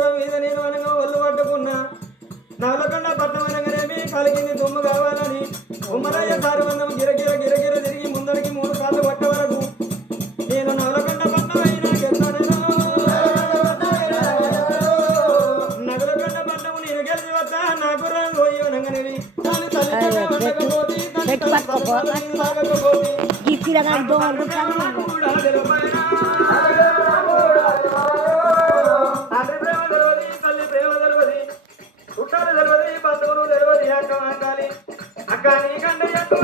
గుర్రం మీద నేను అనగా ఒళ్ళు పట్టుకున్నా నవలకొండ పట్టణం అనగానేమి కలిగింది దుమ్ము కావాలని ఉమ్మరయ్య సారు వందం గిరగిర గిరగిర తిరిగి ముందరికి 3 కాళ్ళు పట్టే వరకు నేను నవలకొండ పట్టణం అయినా గెలుతాను నగలకొండ పట్టణం నేను గెలిచి వస్తా నా గుర్రం పోయి అనగానేవి చుట్టాలు తెలియదు బంధువులు తెలియదు అక్కాలి అక్క నీ కంటే ఎక్కువ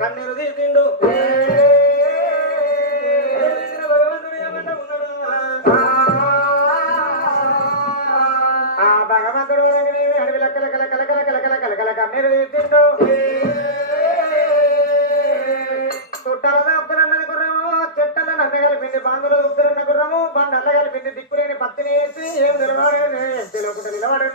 కన్నీరు తీసిండు భగవంతుడు భగవంతుడు అడవి లెక్కల కల కల కల కల కల కల కల కన్నీరు తీసిండు చుట్టాల ఉత్తరన్నది గుర్రము చెట్టల నన్నగల పిండి బాంగులో ఉత్తరన్న గుర్రము బండల్ల కలిపింది దిక్కులేని పత్తిని వేసి ఏం నిలబడే నిలబడి